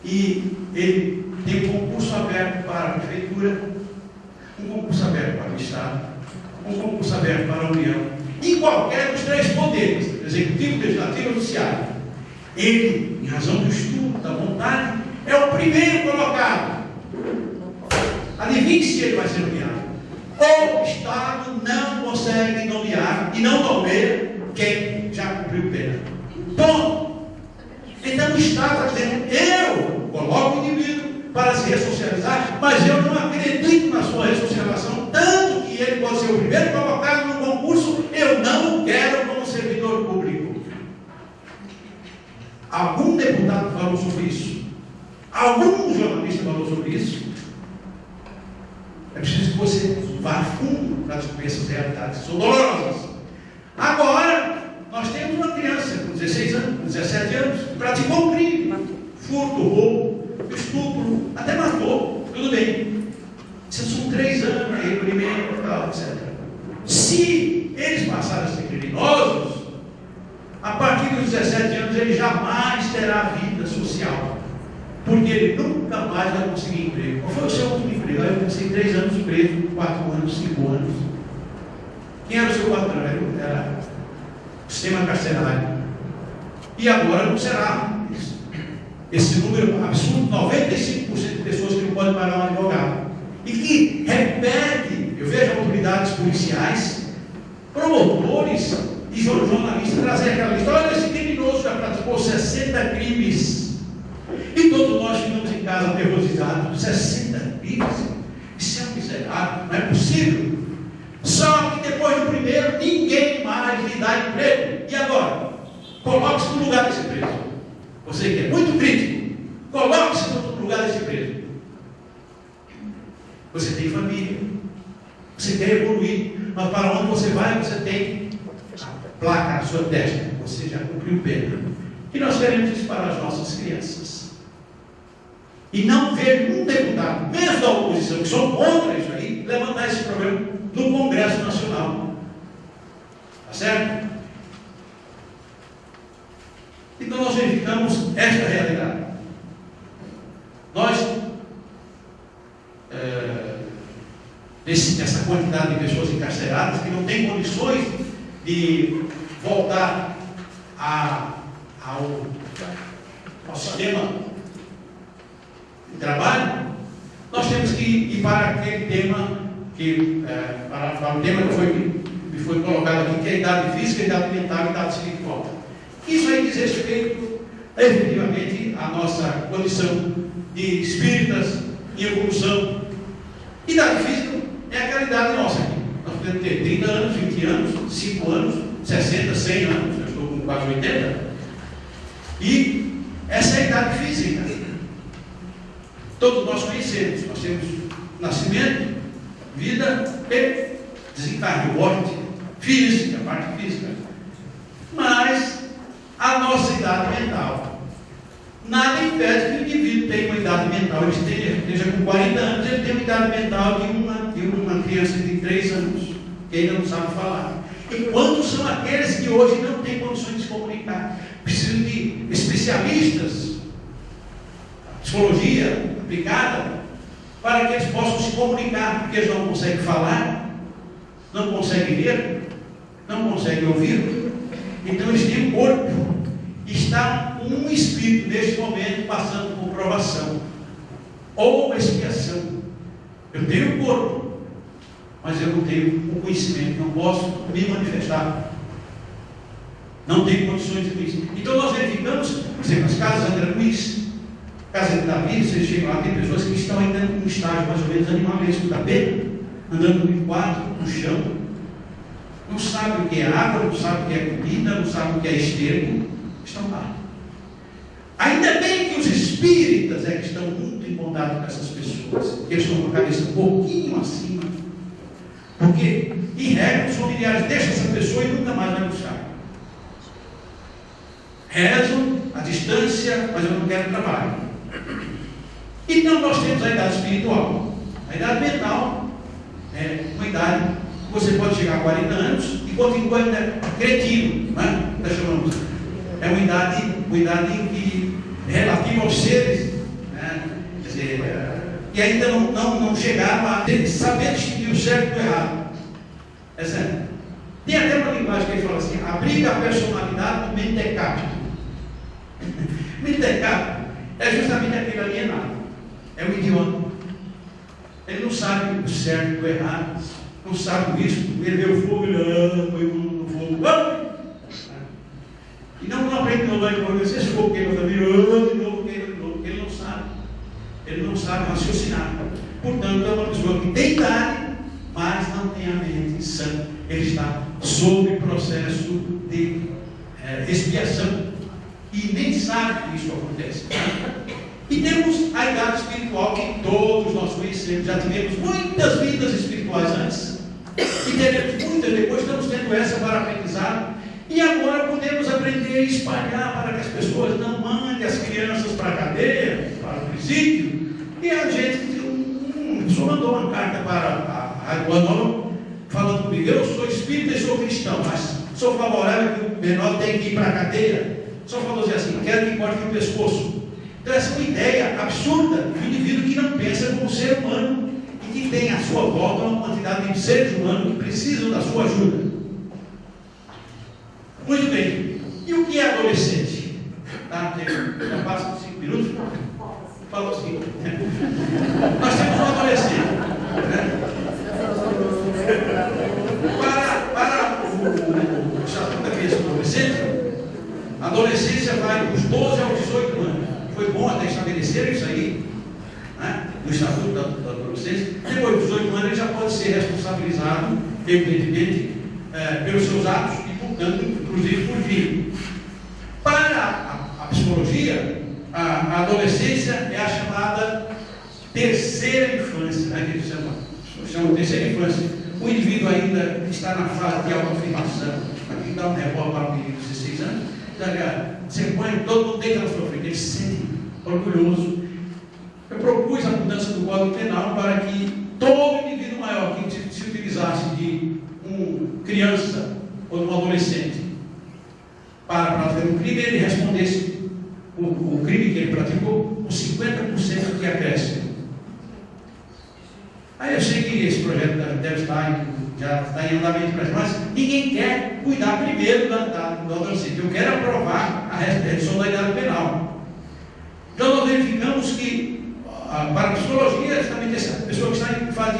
e ele tem um concurso aberto para a Prefeitura, um concurso aberto para o Estado, um concurso aberto para a União, em qualquer dos 3 poderes, Executivo, Legislativo e Judiciário. Ele, em razão do estudo, da vontade, é o primeiro colocado. Adivinhe se ele vai ser nomeado. O Estado não consegue nomear e não nomeia quem já cumpriu pena. Ponto. Então o Estado está dizendo, eu coloco o indivíduo para se ressocializar, mas eu não acredito na sua ressocialização, tanto que ele pode ser o primeiro colocado no concurso, eu não o quero como servidor público. Algum deputado falou sobre isso? Algum jornalista falou sobre isso? É preciso que você vá a fundo para descobrir essas realidades, são dolorosas. Agora, nós temos uma criança com 16 anos, 17 anos, que praticou um crime, furto, roubo, estupro, até matou, tudo bem. Isso são 3 anos, recolhimento, tal, etc. Se eles passarem a ser criminosos, a partir dos 17 anos ele jamais terá vida social, porque ele nunca mais vai conseguir emprego. Qual foi o seu último emprego? Eu passei 3 anos preso, 4 anos, 5 anos. Quem era o seu patrão? Era o sistema carcerário. E agora não será. Esse número absurdo, 95% de pessoas que não podem pagar um advogado. E que repete, eu vejo autoridades policiais, promotores e jornalistas trazer aquela lista. Olha, esse criminoso já praticou 60 crimes. E todos nós ficamos em casa aterrorizados. 60 crimes? Isso é um miserável, não é possível. Só que depois do primeiro, ninguém mais lhe dá emprego. E agora? Coloque-se no lugar desse preso. Você que é muito crítico, coloque-se no lugar desse preso. Você tem família, você quer evoluir, mas para onde você vai, você tem a placa na sua testa. Você já cumpriu pena. E nós queremos isso para as nossas crianças. E não ver um deputado, mesmo da oposição, que são contra isso aí, levantar esse problema no Congresso Nacional. Tá certo? Então nós verificamos esta realidade. Nós, essa quantidade de pessoas encarceradas que não têm condições de voltar ao sistema de trabalho, nós temos que ir para aquele tema para o tema que foi colocado aqui, que é a idade física, a idade mental e a idade espiritual. Isso aí diz respeito, efetivamente, à nossa condição de espíritas em evolução. Idade física é aquela idade nossa aqui. Nós podemos ter 30 anos, 20 anos, 5 anos, 60, 100 anos, eu estou com quase 80. E essa é a idade física. Todos nós conhecemos. Nós temos nascimento, vida e desencarne, morte física, parte física. Mas a nossa idade mental, nada impede que o indivíduo tenha uma idade mental, ele esteja com 40 anos, ele tem uma idade mental de uma criança de 3 anos, que ainda não sabe falar. E quantos são aqueles que hoje não têm condições de se comunicar? Precisam de especialistas, psicologia aplicada, para que eles possam se comunicar, porque eles não conseguem falar, não conseguem ler, não conseguem ouvir. Então eles têm um corpo, está um espírito neste momento passando por provação ou expiação. Eu tenho um corpo, mas eu não tenho o conhecimento, não posso me manifestar, não tenho condições de conhecer. Então nós verificamos, por exemplo, as casas André Luiz, casa de Davi, vocês chegam lá, tem pessoas que estão ainda num estágio mais ou menos animalesco da pena, andando em quadro, no chão, não sabe o que é água, não sabe o que é comida, não sabe o que é esterco, estão lá. Ainda bem que os espíritas é que estão muito em contato com essas pessoas, que eles estão com a cabeça um pouquinho acima, porque, em regra, os familiares deixam essa pessoa e nunca mais vai buscar. Rezam à distância, mas eu não quero trabalho. Então nós temos a idade espiritual. A idade mental é uma idade que você pode chegar a 40 anos e continua ainda cretino, né? É uma idade que relativa aos seres, né? Quer dizer, que ainda não chegaram a saber distinguir o certo do errado. É certo? Tem até uma linguagem que ele fala assim: abriga a personalidade do mentecapto. Mentecapto é justamente aquele ali é um idiota. Ele não sabe o certo e o errado, não sabe o isso. Ele vê o fogo, ele foi no fogo. E não aprende no banho, porque se esse fogo queima também, de novo, ele não sabe. Ele não sabe raciocinar. Portanto, é uma pessoa que tem idade, mas não tem a mente sã. Ele está sob processo de expiação. E nem sabe que isso acontece. E temos a idade espiritual que todos nós conhecemos. Já tivemos muitas vidas espirituais antes. E teremos muitas depois, estamos tendo essa para aprendizado. E agora podemos aprender a espalhar para que as pessoas não mandem as crianças para a cadeia, para o presídio. E a gente, a pessoa mandou uma carta para a Rua Nova, falando comigo: eu sou espírita e sou cristão, mas sou favorável que o menor tenha que ir para a cadeia. Só falou assim: quero que corte o pescoço. Então essa é uma ideia absurda de um indivíduo que não pensa como ser humano e que tem à sua volta uma quantidade de seres humanos que precisam da sua ajuda. Muito bem. E o que é adolescente? Tá? Já passa 5 minutos? Fala o seguinte: nós temos um adolescente, né? Para o estatuto da criança e adolescente, a adolescência vai dos 12 aos 18 anos. Foi bom até estabelecer isso aí, né? No estatuto da adolescência. Depois dos 18 anos, ele já pode ser responsabilizado, evidentemente, pelos seus atos e, portanto, inclusive por filho. Para a psicologia, a adolescência é a chamada terceira infância, né, que eles chamam terceira infância. O indivíduo ainda está na fase de autoafirmação. Aqui dá um revólver para um menino de 16 anos, você põe, todo mundo deita na sua frente, ele se sente orgulhoso. Eu propus a mudança do Código Penal para que todo indivíduo maior que se utilizasse de uma criança ou de um adolescente para praticar um crime, ele respondesse o crime que ele praticou com 50% de acréscimo. Aí eu sei que esse projeto deve estar já está em andamento, mas ninguém quer cuidar primeiro do adolescente. Eu quero aprovar a redução da idade penal. Então nós verificamos que para a psicologia, justamente essa pessoa que está em fase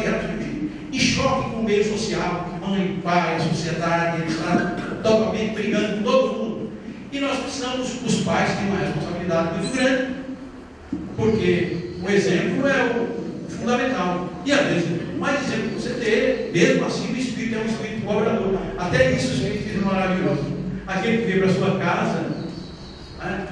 de choque com o meio social, mãe, pai, a sociedade, ele está totalmente brigando com todo mundo. E nós precisamos, os pais têm uma responsabilidade muito grande, porque o exemplo é o fundamental. E às vezes, o mais exemplo que você ter, mesmo assim, o espírito é um espírito cobrador. Até isso o espírito é maravilhoso. Aquele que veio para a sua casa, né?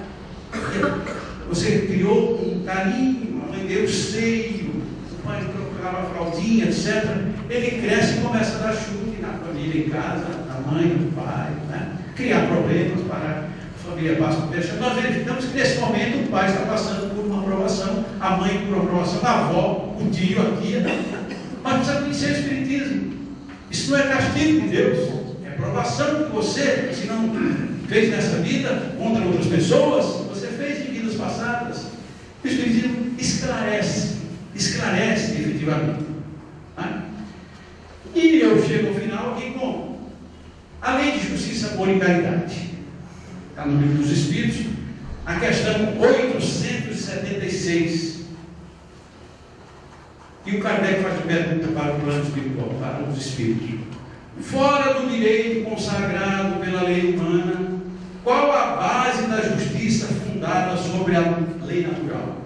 Você criou um carinho, a mãe deu seio, o pai colocava a fraldinha, etc. Ele cresce e começa a dar chute na família, em casa, na mãe, no pai, né? Criar problemas para a família passar por deixar. Nós verificamos que nesse momento o pai está passando por uma aprovação, a mãe por uma aprovação, a avó, o tio, a tia. Mas precisa conhecer o Espiritismo. Isso não é castigo de Deus, é provação que você, se não fez nessa vida contra outras pessoas, você fez em vidas passadas. O Espiritismo esclarece efetivamente. Né? E eu chego ao final aqui com a lei de justiça, amor e caridade. Está no Livro dos Espíritos, a questão 876. E o Kardec faz uma pergunta para o plano espiritual, para os espíritos: fora do direito consagrado pela lei humana, qual a base da justiça fundada sobre a lei natural?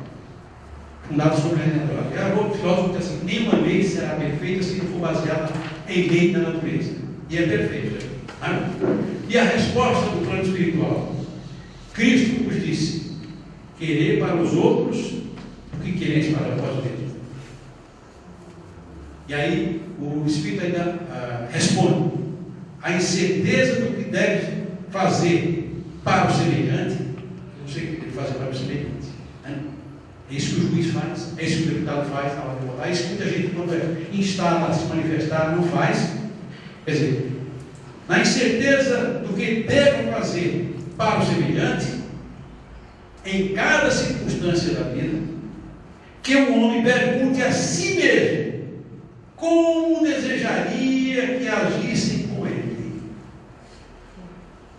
Fundada sobre a lei natural. O filósofo diz assim: nenhuma lei será perfeita se não for baseada em lei da natureza. E é perfeita. Né? E a resposta do plano espiritual: Cristo nos disse: querer para os outros o que quereis para vós mesmos. E aí o Espírito ainda responde: a incerteza do que deve fazer para o semelhante, não sei o que deve fazer para o semelhante. Né? É isso que o juiz faz, é isso que o deputado faz na hora de votar, é isso que muita gente, quando é instada a se manifestar, não faz. Quer dizer, na incerteza do que deve fazer para o semelhante, em cada circunstância da vida, que o homem pergunte a si mesmo como desejaria que agissem com ele.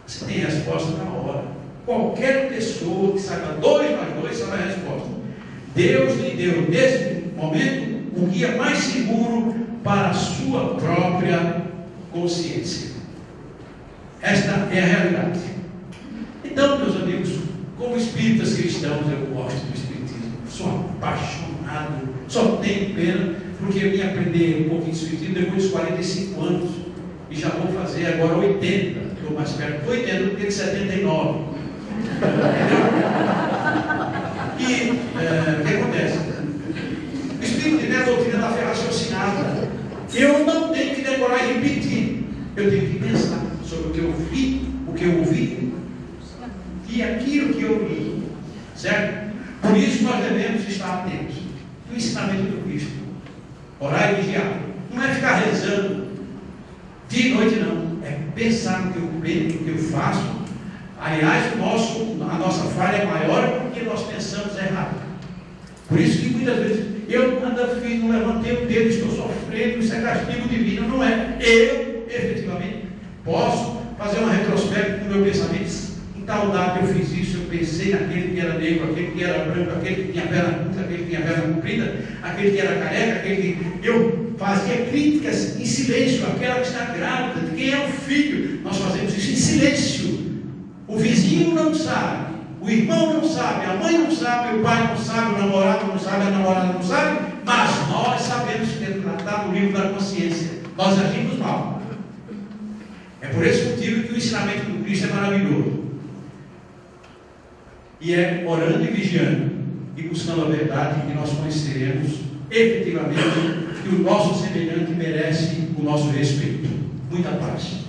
Você tem resposta na hora. Qualquer pessoa que saiba 2 mais 2 sabe a resposta. Deus lhe deu, nesse momento, um guia mais seguro para a sua própria consciência. Esta é a realidade. Então, meus amigos, como espíritas cristãos, eu gosto do espiritismo, sou apaixonado, só tenho pena, porque eu vim aprender um pouquinho de espiritismo depois dos 45 anos, e já vou fazer agora 80, estou mais perto de 80 do que de 79. E o que acontece? O espírito de minha doutrina da fé raciocinada. Eu não tenho que decorar e repetir, eu tenho que pensar sobre o que eu vi, o que eu ouvi e aquilo que eu li, certo? Por isso nós devemos estar atentos no ensinamento do Cristo. Orar e vigiar não é ficar rezando dia e noite, não, é pensar no que eu penso, no que eu faço. Aliás, a nossa falha é maior porque nós pensamos errado. Por isso que muitas vezes eu não levantei o dedo, estou sofrendo, isso é castigo divino. Não é. Eu, efetivamente, posso fazer uma retrospecto do meu pensamento. Em tal data eu fiz isso, eu pensei naquele que era negro, aquele que era branco, aquele que tinha perna curta, aquele que tinha perna comprida, aquele que era careca, aquele que... Eu fazia críticas em silêncio, aquela que está grávida, de quem é o filho. Nós fazemos isso em silêncio. O vizinho não sabe, o irmão não sabe, a mãe não sabe, o pai não sabe, o namorado não sabe, a namorada não sabe, mas nós sabemos que é tratado no livro da consciência. Nós agimos mal. É por esse motivo que o ensinamento do Cristo é maravilhoso. E é orando e vigiando e buscando a verdade que nós conheceremos efetivamente que o nosso semelhante merece o nosso respeito. Muita paz.